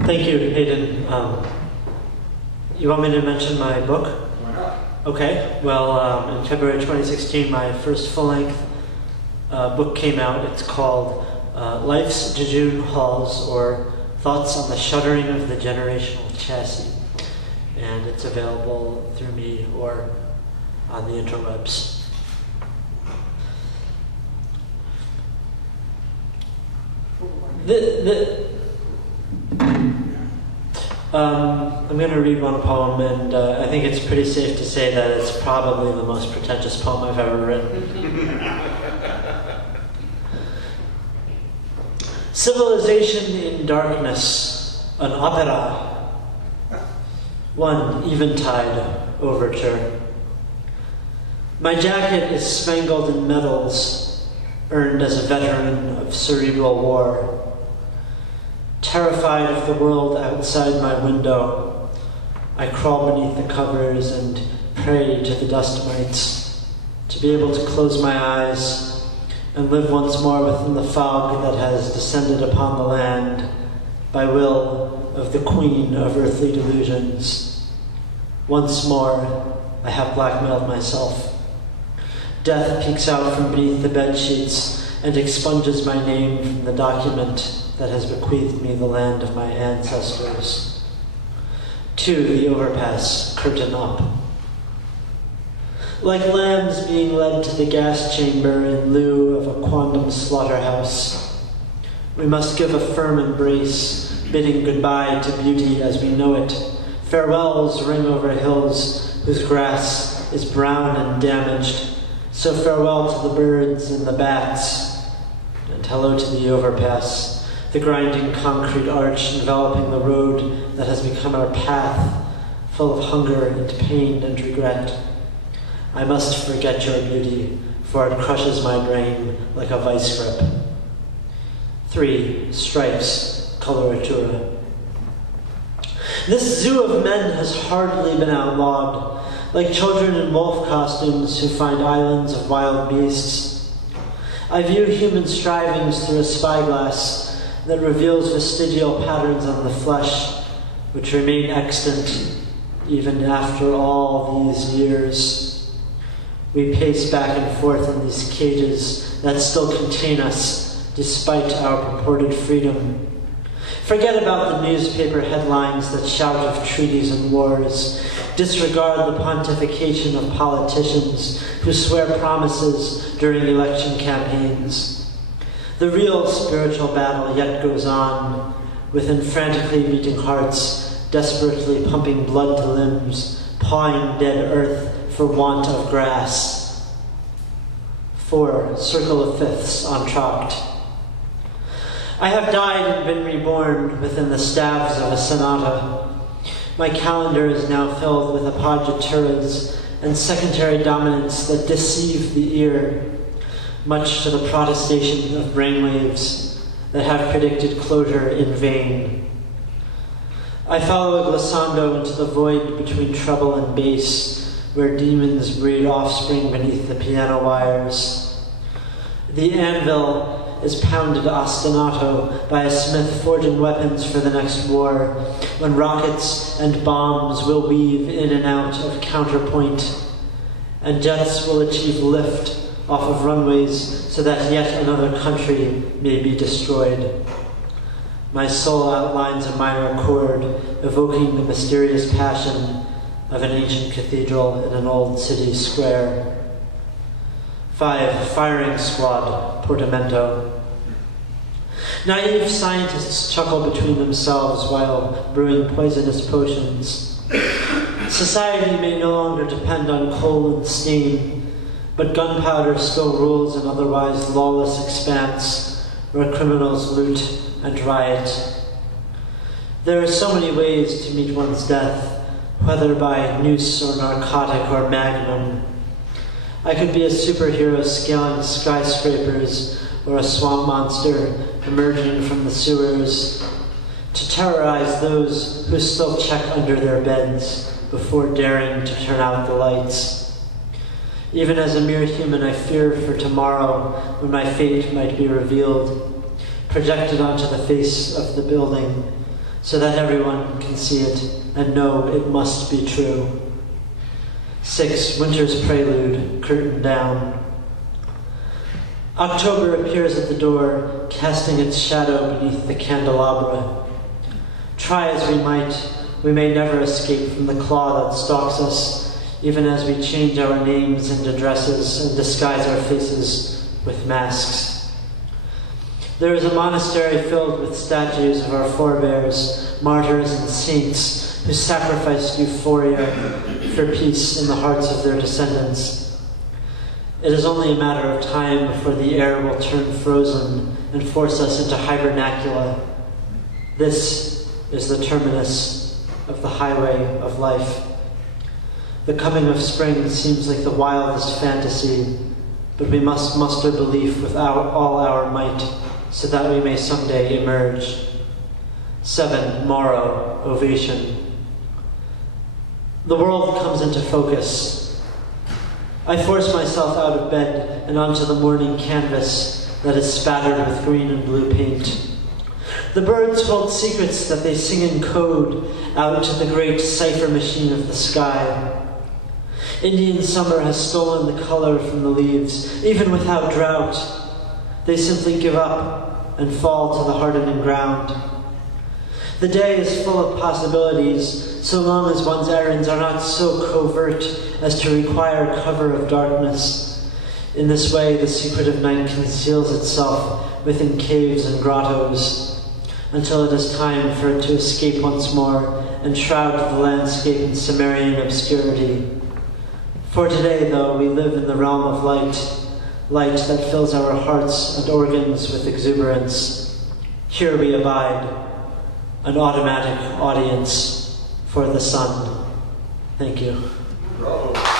Thank you, Hayden. You want me to mention my book? Why not? Okay. Well, in February 2016, my first full-length book came out. It's called Life's Jejune Halls, or Thoughts on the Shuttering of the Generational Chassis. And it's available through me or on the interwebs. I'm going to read one poem, and I think it's pretty safe to say that it's probably the most pretentious poem I've ever written. Civilization in Darkness, an opera. One eventide overture. My jacket is spangled in medals, earned as a veteran of cerebral war. Terrified of the world outside my window, I crawl beneath the covers and pray to the dust mites to be able to close my eyes and live once more within the fog that has descended upon the land by will of the queen of earthly delusions. Once more, I have blackmailed myself. Death peeks out from beneath the bedsheets and expunges my name from the document that has bequeathed me the land of my ancestors. To the overpass, curtain up. Like lambs being led to the gas chamber in lieu of a quantum slaughterhouse, we must give a firm embrace, bidding goodbye to beauty as we know it. Farewells ring over hills whose grass is brown and damaged. So farewell to the birds and the bats, and hello to the overpass, the grinding concrete arch enveloping the road that has become our path, full of hunger and pain and regret. I must forget your beauty, for it crushes my brain like a vice grip. 3. Stripes, coloratura. This zoo of men has hardly been outlawed, like children in wolf costumes who find islands of wild beasts. I view human strivings through a spyglass that reveals vestigial patterns on the flesh, which remain extant even after all these years. We pace back and forth in these cages that still contain us, despite our purported freedom. Forget about the newspaper headlines that shout of treaties and wars. Disregard the pontification of politicians who swear promises during election campaigns. The real spiritual battle yet goes on, within frantically beating hearts, desperately pumping blood to limbs, pawing dead earth for want of grass. 4. Circle of fifths, entr'acte. I have died and been reborn within the staves of a sonata. My calendar is now filled with appoggiaturas and secondary dominants that deceive the ear, much to the protestation of brainwaves that have predicted closure in vain. I follow glissando into the void between treble and bass, where demons breed offspring beneath the piano wires. The anvil is pounded ostinato by a smith forging weapons for the next war, when rockets and bombs will weave in and out of counterpoint, and jets will achieve lift off of runways so that yet another country may be destroyed. My soul outlines a minor chord, evoking the mysterious passion of an ancient cathedral in an old city square. 5. Firing squad, portamento. Naive scientists chuckle between themselves while brewing poisonous potions. Society may no longer depend on coal and steam, but gunpowder still rules an otherwise lawless expanse where criminals loot and riot. There are so many ways to meet one's death, whether by noose or narcotic or magnum. I could be a superhero scaling skyscrapers or a swamp monster emerging from the sewers to terrorize those who still check under their beds before daring to turn out the lights. Even as a mere human, I fear for tomorrow when my fate might be revealed, projected onto the face of the building, so that everyone can see it and know it must be true. 6. Winter's Prelude, curtain down. October appears at the door, casting its shadow beneath the candelabra. Try as we might, we may never escape from the claw that stalks us, even as we change our names and addresses and disguise our faces with masks. There is a monastery filled with statues of our forebears, martyrs and saints who sacrificed euphoria for peace in the hearts of their descendants. It is only a matter of time before the air will turn frozen and force us into hibernacula. This is the terminus of the highway of life. The coming of spring seems like the wildest fantasy, but we must muster belief with all our might so that we may someday emerge. 7. Morrow, ovation. The world comes into focus. I force myself out of bed and onto the morning canvas that is spattered with green and blue paint. The birds hold secrets that they sing in code out to the great cipher machine of the sky. Indian summer has stolen the color from the leaves, even without drought. They simply give up and fall to the hardening ground. The day is full of possibilities, so long as one's errands are not so covert as to require cover of darkness. In this way, the secret of night conceals itself within caves and grottos, until it is time for it to escape once more and shroud the landscape in Cimmerian obscurity. For today, though, we live in the realm of light, light that fills our hearts and organs with exuberance. Here we abide, an automatic audience for the sun. Thank you. Bravo.